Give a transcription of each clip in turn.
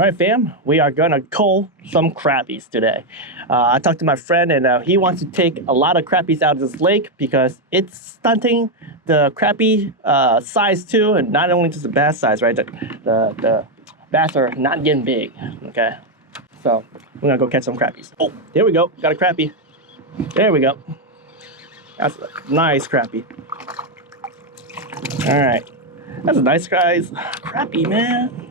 All right, fam, we are gonna cull some crappies today. I talked to my friend and he wants to take a lot of crappies out of this lake because it's stunting the crappie size too, and not only just the bass size, right? The bass are not getting big, okay? So we're gonna go catch some crappies. Oh, there we go, got a crappie. There we go. That's a nice crappie. All right, that's a nice size crappie, man.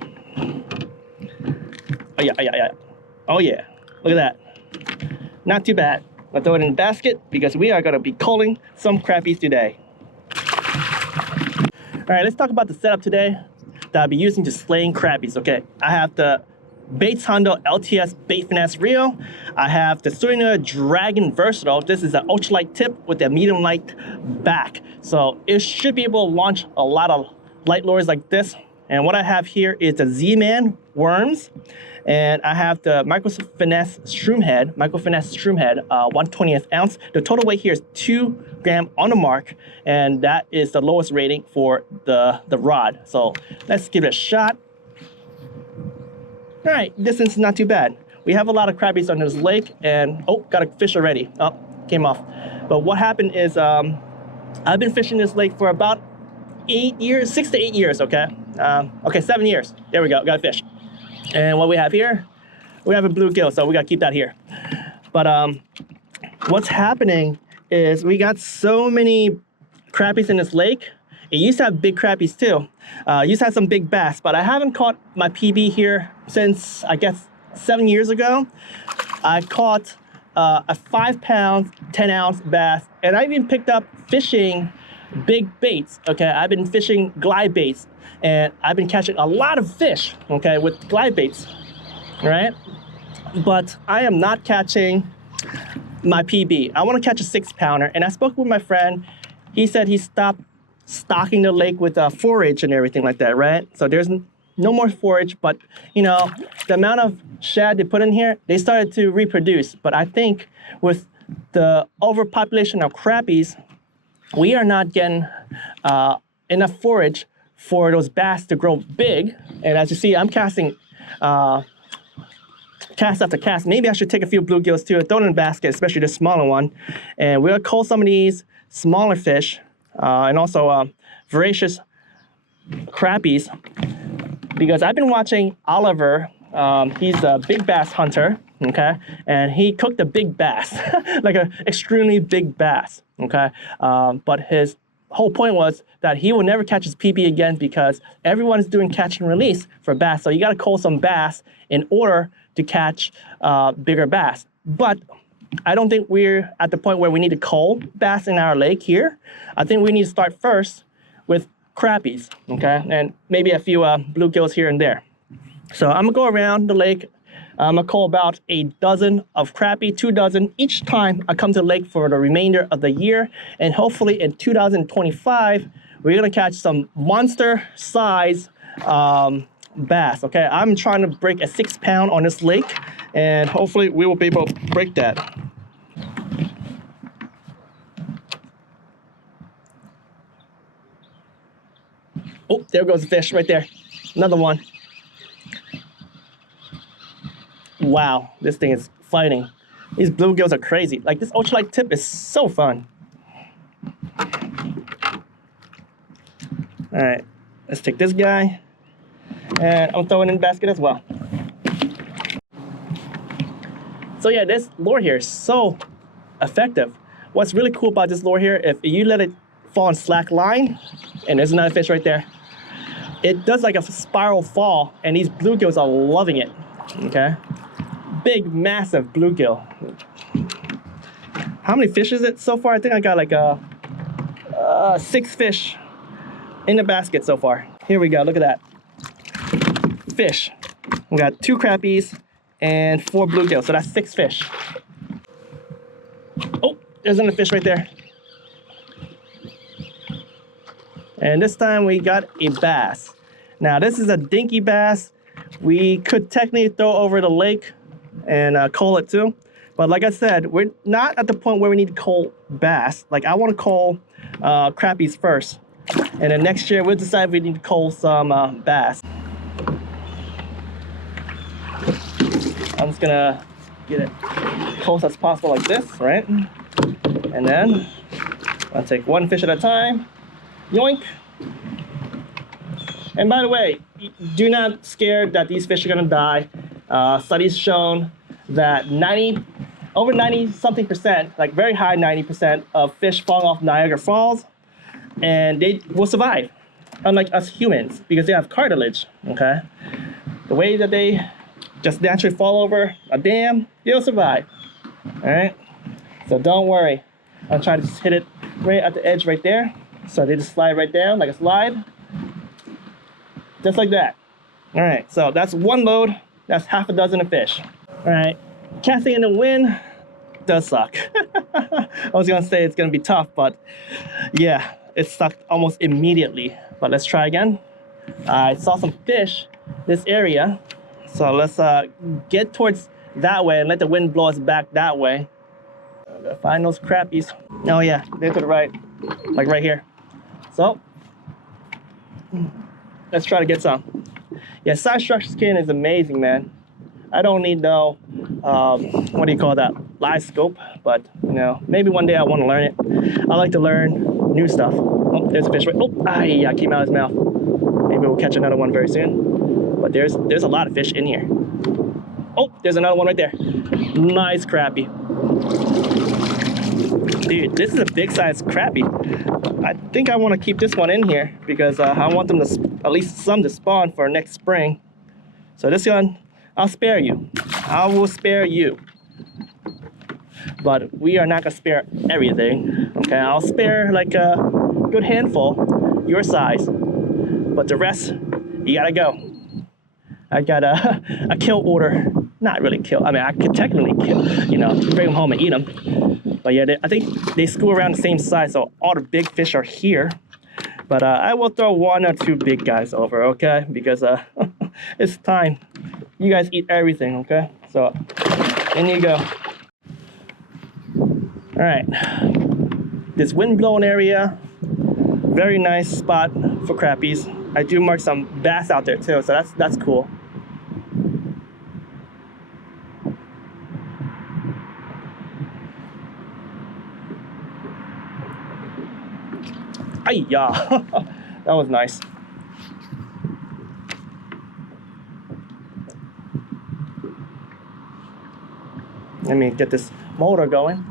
Oh yeah. Oh yeah, look at that. Not too bad. I'll throw it in the basket because we are gonna be culling some crappies today. All right, let's talk about the setup today that I'll be using to slaying crappies, okay? I have the Baits Hondo LTS Bait Finesse reel. I have the Tsurinoya Dragon Versatile. This is an ultralight tip with a medium light back. So it should be able to launch a lot of light lures like this. And what I have here is the Z-Man WormZ. And I have the Micro Finesse ShroomZ, 1/20th ounce. The total weight here is 2 grams on the mark, and that is the lowest rating for the rod. So let's give it a shot. All right, distance is not too bad. We have a lot of crappies on this lake, and oh, got a fish already. Oh, came off. But what happened is I've been fishing this lake for about 8 years, 6 to 8 years, okay? Okay, 7 years. There we go, got a fish. And what we have here, we have a bluegill, so we gotta keep that here. But what's happening is we got so many crappies in this lake. It used to have big crappies too. Used to have some big bass, but I haven't caught my PB here since, I guess, 7 years ago. I caught a 5-pound, 10-ounce bass, and I even picked up fishing big baits, okay? I've been fishing glide baits, and I've been catching a lot of fish, okay, with glide baits, right? But I am not catching my PB. I want to catch a 6-pounder, and I spoke with my friend. He said he stopped stocking the lake with forage and everything like that, right? So there's no more forage, but you know, the amount of shad they put in here, they started to reproduce. But I think with the overpopulation of crappies, we are not getting enough forage for those bass to grow big. And as you see, I'm casting cast after cast. Maybe I should take a few bluegills too, throw it in the basket, especially the smaller one. And we'll cull some of these smaller fish and also voracious crappies, because I've been watching Oliver. He's a big bass hunter, okay? And he cooked a big bass, like an extremely big bass, okay? But his whole point was that he will never catch his PB again because everyone's doing catch and release for bass. So you gotta cull some bass in order to catch bigger bass. But I don't think we're at the point where we need to cull bass in our lake here. I think we need to start first with crappies, okay? And maybe a few bluegills here and there. So I'm gonna go around the lake. I'm gonna cull about a dozen of crappie, 2 dozen each time I come to the lake for the remainder of the year. And hopefully in 2025, we're gonna catch some monster size bass, okay? I'm trying to break a 6-pound on this lake, and hopefully we will be able to break that. Oh, there goes the fish right there. Another one. Wow, this thing is fighting. These bluegills are crazy. Like, this ultralight tip is so fun. All right, let's take this guy, and I'm throwing it in the basket as well. So yeah, this lure here is so effective. What's really cool about this lure here, if you let it fall on slack line, and there's another fish right there, it does like a spiral fall, and these bluegills are loving it, okay? Big, massive bluegill. How many fish is it so far? I think I got like 6 fish in the basket so far. Here we go, look at that. Fish. We got 2 crappies and 4 bluegills, so that's 6 fish. Oh, there's another fish right there. And this time we got a bass. Now this is a dinky bass. We could technically throw over the lake and cull it too. But like I said, we're not at the point where we need to cull bass. Like, I want to cull crappies first. And then next year we'll decide if we need to cull some bass. I'm just gonna get it close as possible like this, right? And then I'll take one fish at a time. Yoink. And by the way, do not scared that these fish are gonna die. Studies shown that over 90 something percent, like very high 90% of fish falling off Niagara Falls, and they will survive, unlike us humans, because they have cartilage, okay? The way that they just naturally fall over a dam, they'll survive, all right? So don't worry. I'll try to just hit it right at the edge right there. So they just slide right down like a slide. Just like that. All right, so that's one load. That's half a dozen of fish. All right, casting in the wind does suck. I was gonna say it's gonna be tough, but yeah, it sucked almost immediately. But let's try again. I saw some fish this area. So let's get towards that way and let the wind blow us back that way. I'm gonna find those crappies. Oh yeah, they're to the right, like right here. So let's try to get some. Yeah, side structure skin is amazing, man. I don't need no, what do you call that, live scope, but you know, maybe one day I want to learn it. I like to learn new stuff. Oh, there's a fish right, oh, I came out of his mouth. Maybe we'll catch another one very soon. But there's a lot of fish in here. Oh, there's another one right there. Nice crappie. Dude, this is a big size crappie. I think I want to keep this one in here because I want them to, at least some to spawn for next spring. So this one, I'll spare you. I will spare you. But we are not gonna spare everything. Okay, I'll spare like a good handful, your size. But the rest, you gotta go. I got a kill order. Not really kill. I mean, I could technically kill, you know, bring them home and eat them. But yeah, I think they school around the same size, so all the big fish are here. But I will throw one or two big guys over, okay? Because it's time. You guys eat everything, okay? So, in you go. All right. This wind-blown area, very nice spot for crappies. I do mark some bass out there too, so that's cool. Ay-ya! That was nice. Let me get this motor going.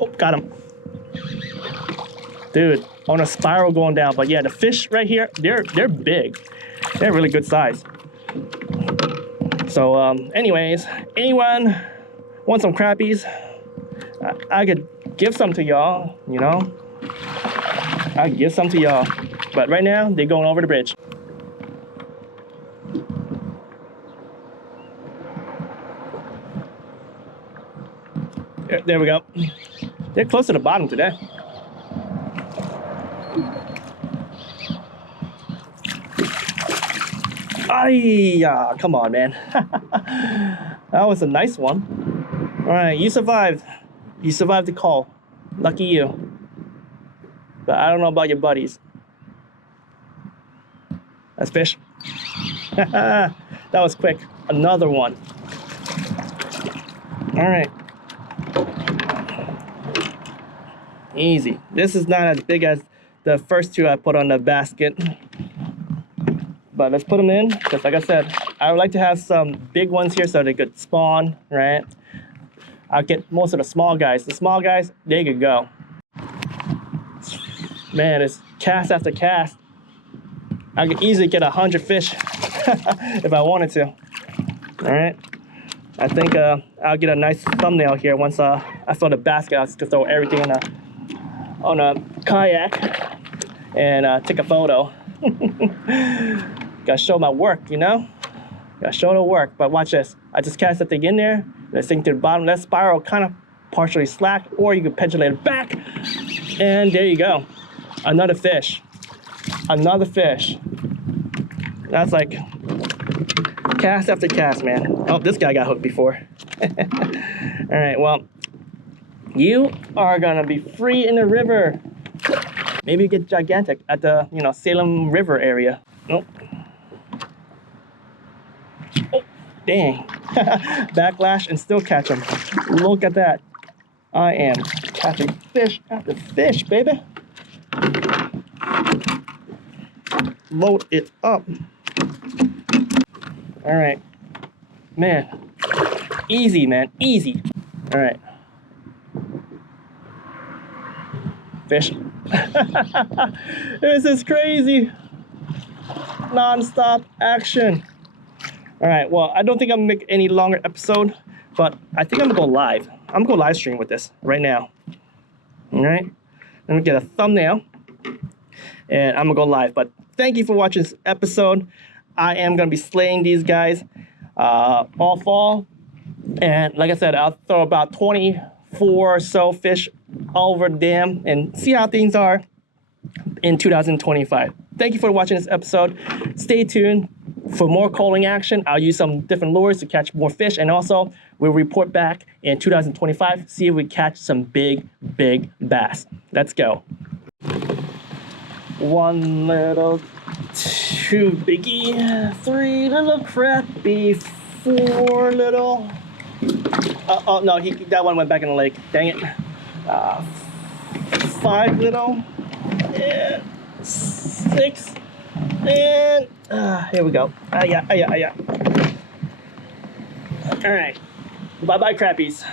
Oh, got him. Dude, on a spiral going down. But yeah, the fish right here, they're big. They're really good size. So anyways, anyone want some crappies? I could give some to y'all, you know? I could give some to y'all. But right now, they're going over the bridge. There we go. They're close to the bottom today. Ay-ya, come on, man. That was a nice one. All right, you survived. You survived the call. Lucky you. But I don't know about your buddies. That's fish. That was quick. Another one. All right. Easy. This is not as big as the first two I put on the basket. But let's put them in, because like I said, I would like to have some big ones here so they could spawn, right? I'll get most of the small guys. The small guys, they could go. Man, it's cast after cast. I could easily get 100 fish if I wanted to. All right. I think I'll get a nice thumbnail here once I fill the basket. I'll just throw everything in on a kayak and take a photo. Gotta show my work, you know? Gotta show the work. But watch this. I just cast the thing in there. Let's sink to the bottom. Let spiral kind of partially slack, or you can pendulate it back. And there you go. Another fish. Another fish. That's like cast after cast, man. Oh, this guy got hooked before. All right, well, you are gonna be free in the river. Maybe get gigantic at the, you know, Salem River area. Nope. Oh, dang. Backlash and still catch them. Look at that. I am catching fish after fish, baby. Load it up. All right. Man. Easy, man. Easy. All right. Fish. This is crazy. Non-stop action. All right, well, I don't think I'm gonna make any longer episode, but I think I'm gonna go live. I'm gonna go live stream with this right now. All right, let me get a thumbnail and I'm gonna go live. But thank you for watching this episode. I am gonna be slaying these guys all fall. And like I said, I'll throw about 24 or so fish all over the dam and see how things are in 2025. Thank you for watching this episode. Stay tuned for more culling action. I'll use some different lures to catch more fish, and also we'll report back in 2025, see if we catch some big bass. Let's go. One little, two biggie, three little crappie, four little. Oh no, that one went back in the lake. Dang it. Five little, and six, and here we go. Yeah. All right. Bye-bye, crappies.